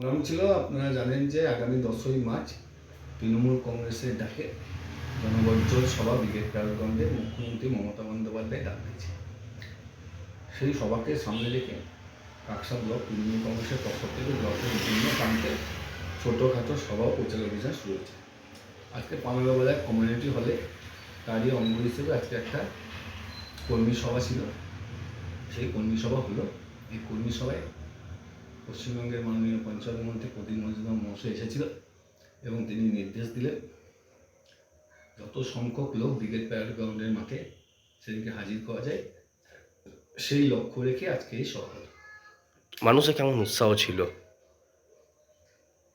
Programme ছিল, আপনারা জানেন যে আগামী 10ই মার্চ তৃণমূল কংগ্রেসের ডাকে জনগর্জন সভা ব্রিগেড প্যারেড মুখ্যমন্ত্রী মমতা বন্দ্যোপাধ্যায় ডাক দিয়েছে। সেই সভাকে সামনে রেখে কাকসা ব্লক তৃণমূল কংগ্রেসের পক্ষ থেকে ব্লকের বিভিন্ন প্রান্তে ছোটোখাটো সভা প্রচার অভিযান শুরু হয়েছে। আজকে 15 বেলায় কমিউনিটি হলে তারই অঙ্গ হিসেবে আজকে একটা কর্মী সভা ছিল। সেই কর্মী সভা হলো। এই কর্মী সভায় পশ্চিমবঙ্গের মাননীয় পঞ্চায়েত মন্ত্রী প্রদীপ মজুমদার মহাশয় এসেছিল এবং তিনি নির্দেশ দিলেন যত সংখ্যক লোক ব্রিগেড প্যারেড গ্রাউন্ডের মাঠে সেদিনকে হাজির করা যায়, সেই লক্ষ্য রেখে আজকে এই সভা হল। মানুষের কেমন উৎসাহ ছিল?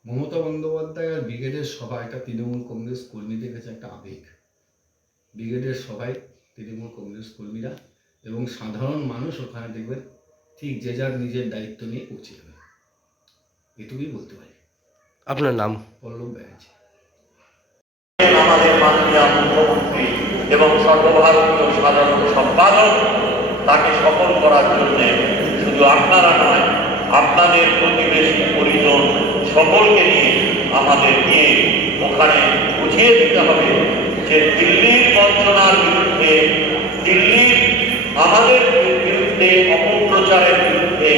মমতা বন্দ্যোপাধ্যায় আর ব্রিগেডের সভা এটা তৃণমূল কংগ্রেস কর্মীদের কাছে একটা আবেগ। ব্রিগেডের সভায় তৃণমূল কংগ্রেস কর্মীরা এবং সাধারণ মানুষ ওখানে দেখবেন ঠিক যে যার নিজের দায়িত্ব নিয়ে পৌঁছে যাবে, এটুকুই বলতে পারি। আপনার নাম? পল্লব ব্যানার্জি। আমাদের মাননীয় মুখ্যমন্ত্রী এবং সর্বভারতীয় সাধারণ সম্পাদক তাকে সফল করার জন্য শুধু আপনারা নয়, আপনাদের প্রতিবেশী পরিজন সকলকে নিয়ে আমাদের নিয়ে ওখানে বুঝিয়ে দিতে হবে যে দিল্লির বঞ্চনার বিরুদ্ধে, দিল্লির আমাদের বিরুদ্ধে অপপ্রচারের বিরুদ্ধে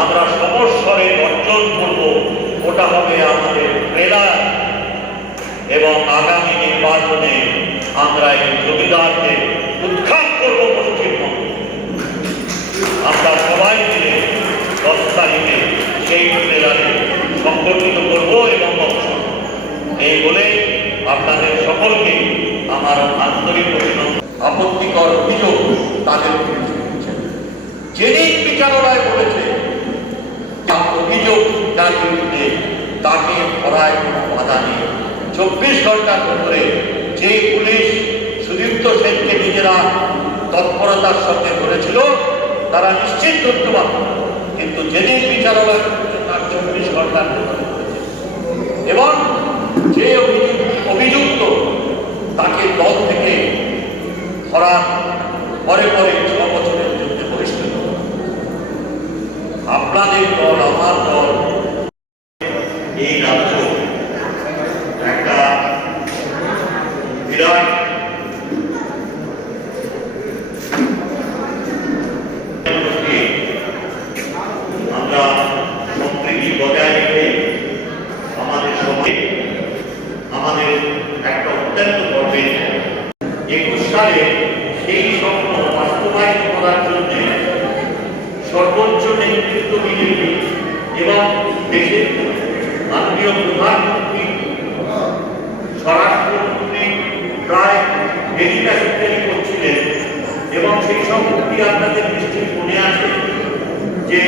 আমরা সমস্বরে গর্জন করব। ওটা হবে আমাদের প্রেরণা এবং আগামী নির্বাচনে আমরা এই জমিদারকে উৎখাত করব। পশ্চিমবঙ্গে আমরা সবাই মিলে 10 তারিখে সেই প্রেরণাকে সংগঠিত করব এবং এই বলে আপনাদের সকলকে আমার আন্তরিক অভিনন্দন। আপত্তিকর অভিযোগ তাদের বিরুদ্ধে যিনি বিচারালয় বলেছে অভিযোগ তার বিরুদ্ধে তাকে ধরায় কোনো বাধা নেই। 24 ঘন্টার ভেতরে যে পুলিশ সুদীপ্ত সেনকে নিজেরা তৎপরতার সঙ্গে ধরেছিল তারা নিশ্চিত ধরতে পারত, কিন্তু যেদিন বিচারালয় তার 24 ঘন্টার ভেতরে করেছে এবং যে অভিযুক্ত তাকে দল থেকে ধরার পরে 6 বছরের যুদ্ধে বহিষ্কৃত। আপনাদের দল, আমার দল, এই রাজ্য একটা বিরাট আমরা সম্প্রীতি বজায় রেখে আমাদের সঙ্গে আমাদের একটা অত্যন্ত গর্বের 21 সালে সেই স্বপ্ন বাস্তবায়ন করার জন্য সর্বোচ্চ নেতৃত্ব বিজেপি এবং দেশের মাননীয় প্রধানমন্ত্রী, স্বরাষ্ট্রমন্ত্রী প্রায় ডেলিগেশন করছিলেন এবং সেই সম্পত্তি আপনাদের নিশ্চয়ই মনে আছে যে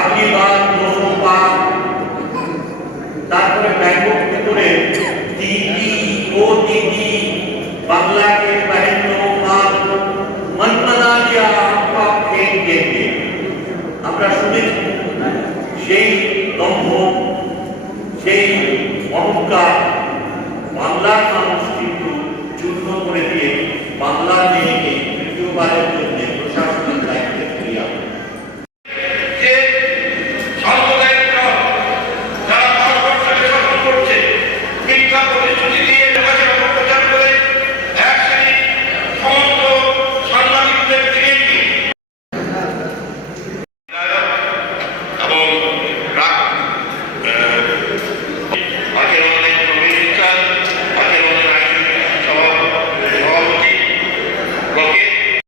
আগলিবাদ, দোষপাত, তারপরে ব্যাংকক করে দিদি ও দিদি বাংলা के बहनों का मन बना लिया आपका फेंक देंगे। আমরা শুনেছি সেই দম্ভ, সেই অহংকার বাংলার মানুষ কিন্তু চূর্ণ করে দিয়ে বাংলা নিয়ে